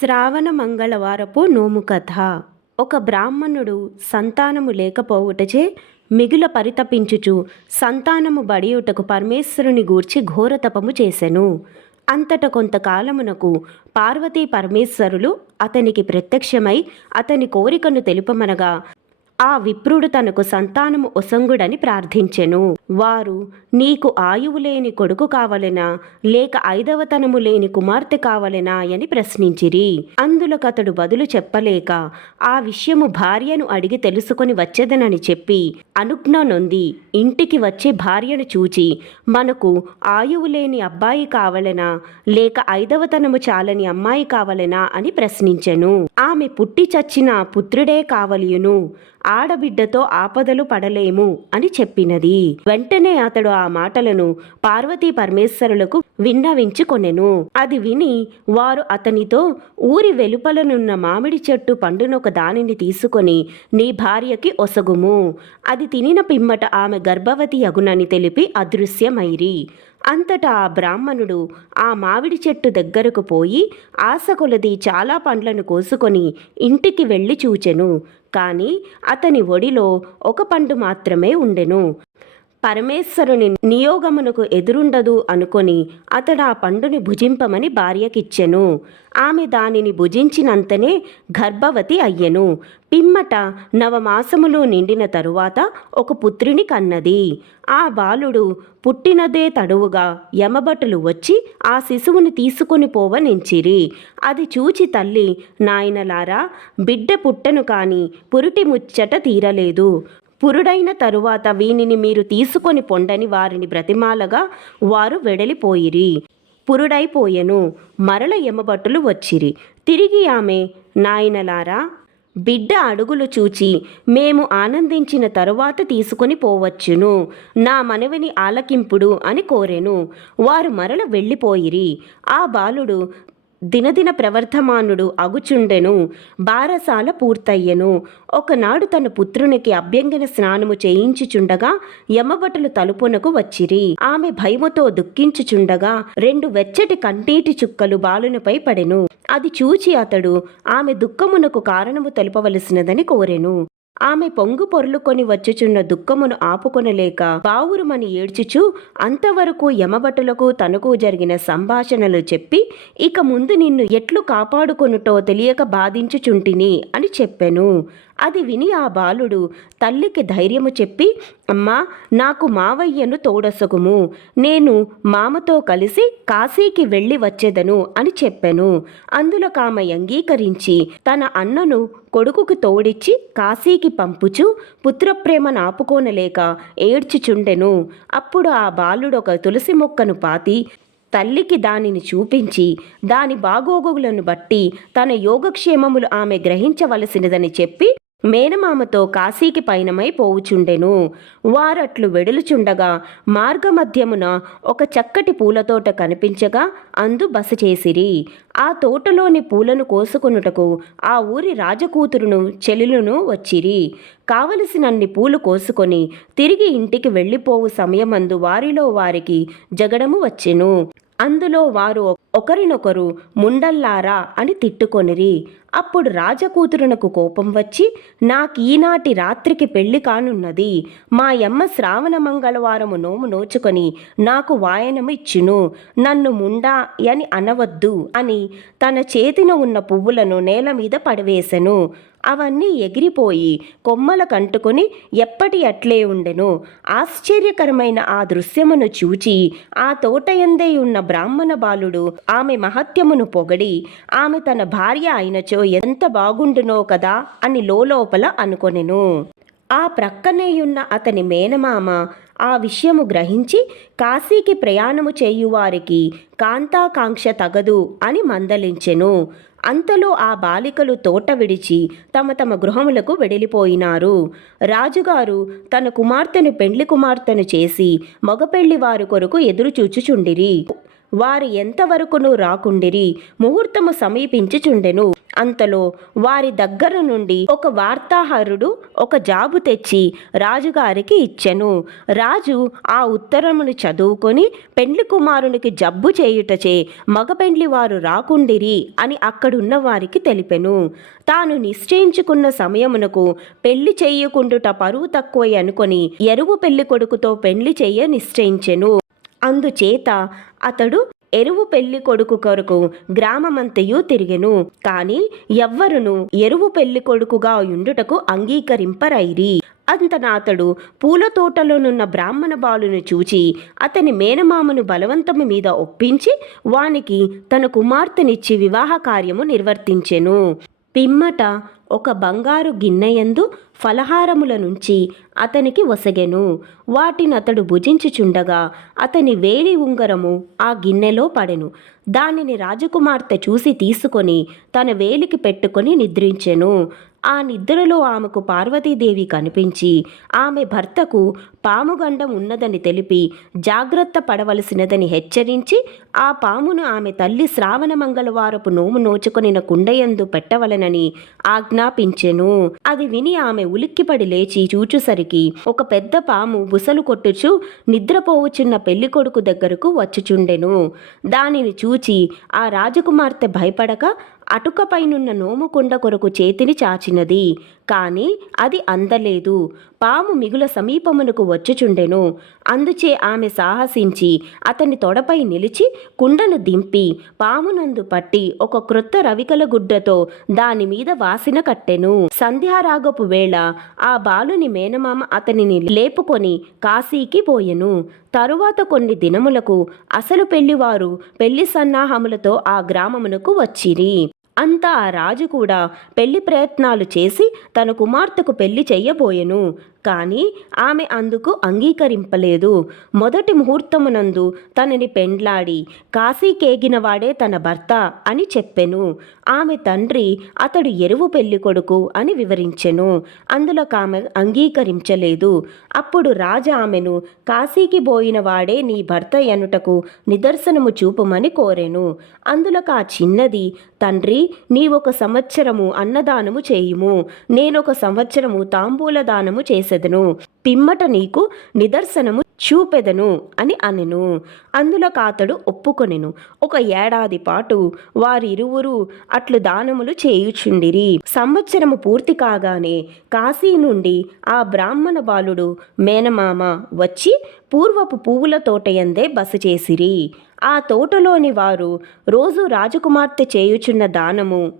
శ్రావణ మంగళవారపు నోము కథ. ఒక బ్రాహ్మణుడు సంతానము లేకపోవుటచే మిగుల పరితపించుచు సంతానము బడియుటకు పరమేశ్వరుని గూర్చి ఘోరతపము చేసెను. అంతట కొంతకాలమునకు పార్వతీ పరమేశ్వరులు అతనికి ప్రత్యక్షమై అతని కోరికను తెలుపమనగా ఆ విప్రుడు తనకు సంతానము ఒసంగుడని ప్రార్థించెను. వారు నీకు ఆయువు లేని కొడుకు కావలెనా? లేక ఐదవతనము లేని కుమార్తె కావలెనా? అని ప్రశ్నించిరి. అందులకతడు బదులు చెప్పలేక ఆ విషయము భార్యను అడిగి తెలుసుకొని వచ్చేదనని చెప్పి అనుజ్ఞ నొంది ఇంటికి వచ్చి భార్యను చూచి మనకు ఆయువు లేని అబ్బాయి కావలెనా? లేక ఐదవతనము చాలని అమ్మాయి కావలెనా? అని ప్రశ్నించెను. ఆమె పుట్టి చచ్చిన పుత్రుడే కావలియును. ఆడబిడ్డతో ఆపదలు పడలేము అని చెప్పినది. వెంటనే అతడు ఆ మాటలను పార్వతీ పరమేశ్వరులకు విన్నవించుకొనెను. అది విని వారు అతనితో ఊరి వెలుపలనున్న మామిడి చెట్టు పండునొక దానిని తీసుకొని నీ భార్యకి ఒసగుము. అది తినిన పిమ్మట ఆమె గర్భవతి అగునని తెలిపి అదృశ్యమైరి. అంతటా ఆ బ్రాహ్మణుడు ఆ మామిడి చెట్టు దగ్గరకు పోయి ఆశ కొలది చాలా పండ్లను కోసుకొని ఇంటికి వెళ్ళి చూచెను. కానీ అతని ఒడిలో ఒక పండు మాత్రమే ఉండెను. పరమేశ్వరుని నియోగమునకు ఎదురుండదు అనుకొని అతడు ఆ పండుని భుజింపమని భార్యకిచ్చెను. ఆమె దానిని భుజించినంతనే గర్భవతి అయ్యెను. పిమ్మట నవమాసములు నిండిన తరువాత ఒక పుత్రిని కన్నది. ఆ బాలుడు పుట్టినదే తడువుగా యమభటులు వచ్చి ఆ శిశువుని తీసుకొని పోవనించిరి అది చూచి తల్లి నాయనలారా బిడ్డ పుట్టను కాని పురిటి ముచ్చట తీరలేదు. పురుడైన తరువాత వీనిని మీరు తీసుకొని పొండని వారిని బ్రతిమాలగా వారు వెడలిపోయిరి. పురుడైపోయెను మరల ఎమబట్టులు వచ్చిరి. తిరిగి ఆమె నాయనలారా బిడ్డ అడుగులు చూచి మేము ఆనందించిన తరువాత తీసుకొని పోవచ్చును నా మనవిని ఆలకింపుడు అని కోరెను. వారు మరల వెళ్ళిపోయిరి. ఆ బాలుడు దినదిన ప్రవర్ధమానుడు అగుచుండెను బారసాల పూర్తయ్యెను. ఒకనాడు తన పుత్రునికి అభ్యంగన స్నానము చేయించుచుండగా యమభటులు తలుపునకు వచ్చిరి. ఆమె భయముతో దుఃఖించుచుండగా రెండు వెచ్చటి కంటీటి చుక్కలు బాలునిపై పడెను. అది చూచి అతడు ఆమె దుఃఖమునకు కారణము తెలుపవలసినదని కోరెను. ఆమె పొంగు పొర్లుకొని వచ్చుచున్న దుఃఖమును ఆపుకొనలేక బావురుమని ఏడ్చుచు అంతవరకు యమభటులకు తనకు జరిగిన సంభాషణలు చెప్పి ఇక ముందు నిన్ను ఎట్లు కాపాడుకొనుటో తెలియక బాధించుచుంటిని అని చెప్పెను. అది విని ఆ బాలుడు తల్లికి ధైర్యము చెప్పి అమ్మా నాకు మావయ్యను తోడసగుము. నేను మామతో కలిసి కాశీకి వెళ్ళి వచ్చేదను అని చెప్పాను. అందులో ఆమె అంగీకరించి తన అన్నను కొడుకుకు తోడిచ్చి కాశీకి పంపుచు పుత్రప్రేమ నాపుకోనలేక ఏడ్చుచుండెను. అప్పుడు ఆ బాలుడు ఒక తులసి మొక్కను పాతి తల్లికి దానిని చూపించి దాని బాగోగులను బట్టి తన యోగక్షేమములు ఆమె గ్రహించవలసినదని చెప్పి మేనమామతో కాశీకి పయనమై పోవుచుండెను. వారట్లు వెడులుచుండగా మార్గమధ్యమున ఒక చక్కటి పూలతోట కనిపించగా అందు బస చేసిరి. ఆ తోటలోని పూలను కోసుకొనుటకు ఆ ఊరి రాజకూతురును చెలులను వచ్చిరి. కావలసినన్ని పూలు కోసుకొని తిరిగి ఇంటికి వెళ్ళిపోవు సమయమందు వారిలో వారికి జగడము వచ్చెను. అందులో వారు ఒకరినొకరు ముండల్లారా అని తిట్టుకొనిరి. అప్పుడు రాజకూతురునకు కోపం వచ్చి నాకీనాటి రాత్రికి పెళ్ళి కానున్నది. మా యమ్మ శ్రావణ మంగళవారము నోము నోచుకొని నాకు వాయనము ఇచ్చును నన్ను ముండా అని అనవద్దు అని తన చేతిన ఉన్న పువ్వులను నేల మీద పడివేశెను అవన్నీ ఎగిరిపోయి కొమ్మల కంటుకొని ఎప్పటి అట్లే ఉండెను. ఆశ్చర్యకరమైన ఆ దృశ్యమును చూచి ఆ తోటయందే ఉన్న బ్రాహ్మణ బాలుడు ఆమె మహత్యమును పొగడి ఆమె తన భార్య అయినచో ఎంత బాగుండునో కదా అని లోపల అనుకొనెను. ఆ ప్రక్కనేయున్న అతని మేనమామ ఆ విషయము గ్రహించి కాశీకి ప్రయాణము చేయువారికి కాంతాకాంక్ష తగదు అని మందలించెను. అంతలో ఆ బాలికలు తోట విడిచి తమ తమ గృహములకు వెడలిపోయినారు. రాజుగారు తన కుమార్తెను పెండ్లి కుమార్తెను చేసి మగపెళ్ళి వారు కొరకు ఎదురు చూచుచుండిరి వారు ఎంతవరకును రాకుండిరి ముహూర్తము సమీపించుచుండెను. అంతలో వారి దగ్గర నుండి ఒక వార్తాహరుడు ఒక జాబు తెచ్చి రాజుగారికి ఇచ్చెను. రాజు ఆ ఉత్తరమును చదువుకొని పెండ్లి కుమారునికి జబ్బు చేయుటచే మగ పెండ్లి వారు రాకుండిరి అని అక్కడున్న వారికి తెలిపెను. తాను నిశ్చయించుకున్న సమయమునకు పెళ్ళి చేయకుండుట పరువు తక్కువ అనుకొని ఎరువు పెళ్ళి కొడుకుతో పెళ్ళి చేయ నిశ్చయించెను. అందుచేత అతడు ఎరువు పెళ్ళి కొడుకు కొరకు గ్రామమంతయు తిరిగెను. కాని ఎవ్వరును ఎరువు పెళ్ళి కొడుకుగా ఉండుటకు అంగీకరింపరైరి. అంతనాతడు పూల తోటలోనున్న బ్రాహ్మణ బాలును చూచి అతని మేనమామను బలవంతము మీద ఒప్పించి వానికి తన కుమార్తెనిచ్చి వివాహ కార్యము నిర్వర్తించెను. పిమ్మట ఒక బంగారు గిన్నెయందు ఫలహారముల నుంచి అతనికి వసగెను. వాటిని అతడు భుజించుచుండగా అతని వేలి ఉంగరము ఆ గిన్నెలో పడెను. దానిని రాజకుమార్తె చూసి తీసుకొని తన వేలికి పెట్టుకొని నిద్రించెను. ఆ నిద్రలో ఆమెకు పార్వతీదేవి కనిపించి ఆమె భర్తకు పాముగండం ఉన్నదని తెలిపి జాగ్రత్త పడవలసినదని హెచ్చరించి ఆ పామును ఆమె తల్లి శ్రావణ మంగళవారపు నోము నోచుకొనిన కుండయందు పెట్టవలనని ఆజ్ఞాపించెను. అది విని ఆమె ఉలిక్కిపడి లేచి చూచుసరికి ఒక పెద్ద పాము బుసలు కొట్టుచు నిద్రపోవుచున్న పెళ్ళి కొడుకు దగ్గరకు వచ్చుచుండెను. దానిని చూచి ఆ రాజకుమార్తె భయపడక అటుకపైనున్న నోముకుండ కొరకు చేతిని చాచినది. కాని అది అందలేదు. పాము మిగుల సమీపమునకు వచ్చుచుండెను. అందుచే ఆమె సాహసించి అతని తొడపై నిలిచి కుండను దింపి పామునందు పట్టి ఒక క్రొత్త రవికల గుడ్డతో దాని మీద వాసిన కట్టెను. సంధ్యారాగపు వేళ ఆ బాలుని మేనమామ అతనిని లేపుకొని కాశీకి పోయెను. తరువాత కొన్ని దినములకు అసలు పెళ్ళివారు పెళ్ళి సన్నాహములతో ఆ గ్రామమునకు వచ్చిరి. అంతా ఆ రాజు కూడా పెళ్ళి ప్రయత్నాలు చేసి తన కుమార్తెకు పెళ్ళి చెయ్యబోయెను. కానీ ఆమె అందుకు అంగీకరింపలేదు. మొదటి ముహూర్తమునందు తనని పెండ్లాడి కాశీకేగిన వాడే తన భర్త అని చెప్పెను. ఆమె తండ్రి అతడు ఎరువు పెళ్ళి కొడుకు అని వివరించెను. అందులోకి ఆమె అంగీకరించలేదు. అప్పుడు రాజా ఆమెను కాశీకి పోయిన వాడే నీ భర్త ఎనుటకు నిదర్శనము చూపుమని కోరెను. అందులోకి ఆ చిన్నది తండ్రి నీవొక సంవత్సరము అన్నదానము చేయుము. నేనొక సంవత్సరము తాంబూల దానము చేసెదను. పిమ్మట నీకు నిదర్శనము చూపెదను అని అనెను. అందులో కాతడు ఒప్పుకొనెను. ఒక ఏడాది పాటు వారిరువురు అట్లు దానములు చేయుచుండిరి. సంవత్సరము పూర్తి కాగానే కాశీ నుండి ఆ బ్రాహ్మణ బాలుడు మేనమామ వచ్చి పూర్వపు పువ్వుల తోటయందే బస చేసిరి ఆ తోటలోని వారు రోజు రాజకుమార్తె చేయుచున్న దానము.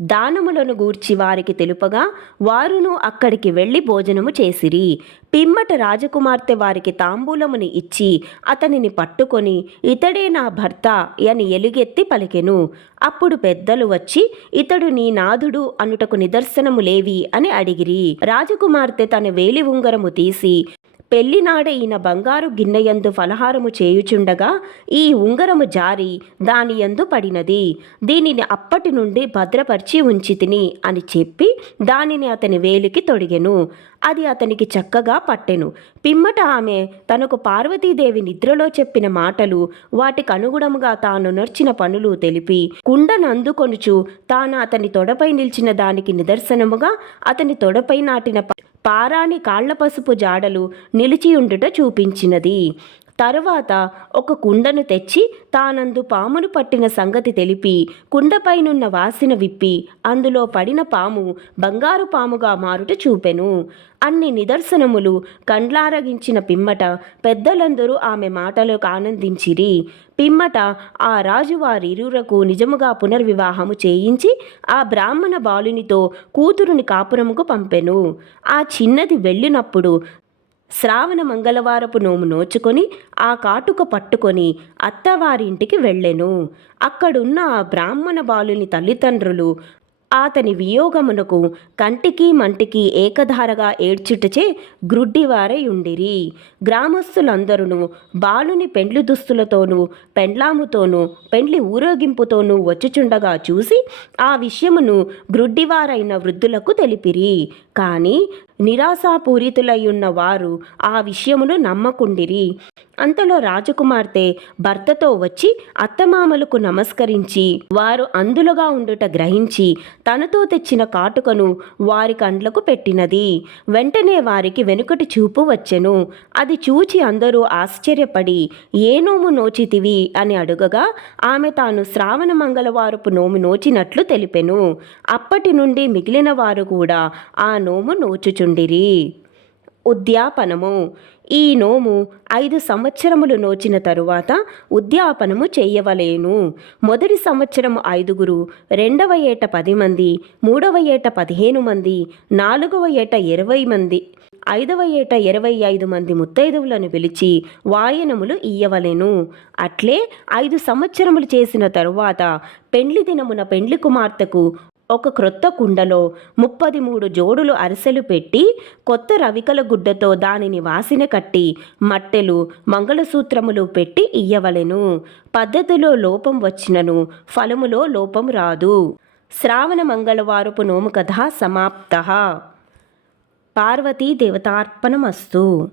దానములను గూర్చి వారికి తెలుపగా వారును అక్కడికి వెళ్ళి భోజనము చేసిరి. పిమ్మట రాజకుమార్తె వారికి తాంబూలముని ఇచ్చి అతనిని పట్టుకొని ఇతడే నా భర్త అని ఎలుగెత్తి పలికెను. అప్పుడు పెద్దలు వచ్చి ఇతడు నీ నాథుడు అనుటకు నిదర్శనము లేవి అని అడిగిరి. రాజకుమార్తె తన వేలి ఉంగరము తీసి పెళ్ళినాడ ఈయన బంగారు గిన్నెయందు ఫలహారము చేయుచుండగా ఈ ఉంగరము జారి దాని యందు పడినది. దీనిని అప్పటి నుండి భద్రపరిచి ఉంచి తిని అని చెప్పి దానిని అతని వేలికి తొడిగెను. అది అతనికి చక్కగా పట్టెను. పిమ్మట ఆమె తనకు పార్వతీదేవి నిద్రలో చెప్పిన మాటలు వాటికి అనుగుణముగా తాను నర్చిన పనులు తెలిపి కుండను అందుకొనుచు తాను అతని తొడపై నిలిచిన దానికి నిదర్శనముగా అతని తొడపై నాటిన పారాణి పారాని కాళ్ళ పసుపు జాడలు నిలిచియుండుట చూపించినది. తరువాత ఒక కుండను తెచ్చి తానందు పామును పట్టిన సంగతి తెలిపి కుండపైనున్న వాసిన విప్పి అందులో పడిన పాము బంగారు పాముగా మారుట చూపెను. అన్ని నిదర్శనములు కండ్లారగించిన పిమ్మట పెద్దలందరూ ఆమె మాటలకు ఆనందించిరి. పిమ్మట ఆ రాజు వారిరువురకు నిజముగా పునర్వివాహము చేయించి ఆ బ్రాహ్మణ బాలునితో కూతురుని కాపురముకు పంపెను. ఆ చిన్నది వెళ్ళినప్పుడు శ్రావణ మంగళవారపు నోము నోచుకొని ఆ కాటుక పట్టుకొని అత్తవారింటికి వెళ్ళెను. అక్కడున్న ఆ బ్రాహ్మణ బాలుని తల్లిదండ్రులు అతని వియోగమునకు కంటికి మంటికి ఏకధారగా ఏడ్చుటచే గ్రుడ్డివారై ఉండిరి. గ్రామస్తులందరూ బాలుని పెండ్లి దుస్తులతోనూ పెండ్లాముతోనూ పెండ్లి ఊరేగింపుతోనూ వచ్చుచుండగా చూసి ఆ విషయమును గ్రుడ్డివారైన వృద్ధులకు తెలిపిరి. కానీ నిరాశాపూరితులయ్యున్న వారు ఆ విషయమును నమ్మకుండిరి. అంతలో రాజకుమార్తె భర్తతో వచ్చి అత్తమామలకు నమస్కరించి వారు అందులుగా ఉండుట గ్రహించి తనతో తెచ్చిన కాటుకను వారి కండ్లకు పెట్టినది. వెంటనే వారికి వెనుకటి చూపు వచ్చెను. అది చూచి అందరూ ఆశ్చర్యపడి ఏ నోము నోచితివి? అని అడుగగా ఆమె తాను శ్రావణ మంగళవారపు నోము నోచినట్లు తెలిపెను. అప్పటి నుండి మిగిలిన వారు కూడా ఆ నోము నోచుచుండిరి. ఉద్యాపనము. ఈ నోము ఐదు సంవత్సరములు నోచిన తరువాత ఉద్యాపనము చేయవలేను. మొదటి సంవత్సరము ఐదుగురు రెండవ ఏట పది మంది మూడవ ఏట పదిహేను మంది నాలుగవ ఏట ఇరవై మంది ఐదవ ఏట ఇరవై ఐదు మంది ముత్తైదువులను పిలిచి వాయనములు ఇయ్యవలెను. అట్లే ఐదు సంవత్సరములు చేసిన తరువాత పెండ్లి దినమున పెండ్లి కుమార్తెకు ఒక క్రొత్త కుండలో ముప్పది మూడు జోడులు అరిసెలు పెట్టి కొత్త రవికల గుడ్డతో దానిని వాసిన కట్టి మట్టెలు మంగళసూత్రములు పెట్టి ఇయ్యవలెను. పద్ధతిలో లోపం వచ్చినను ఫలములో లోపం రాదు. శ్రావణ మంగళవారపు నోము కథ సమాప్త. పార్వతీ దేవతార్పణమస్తు.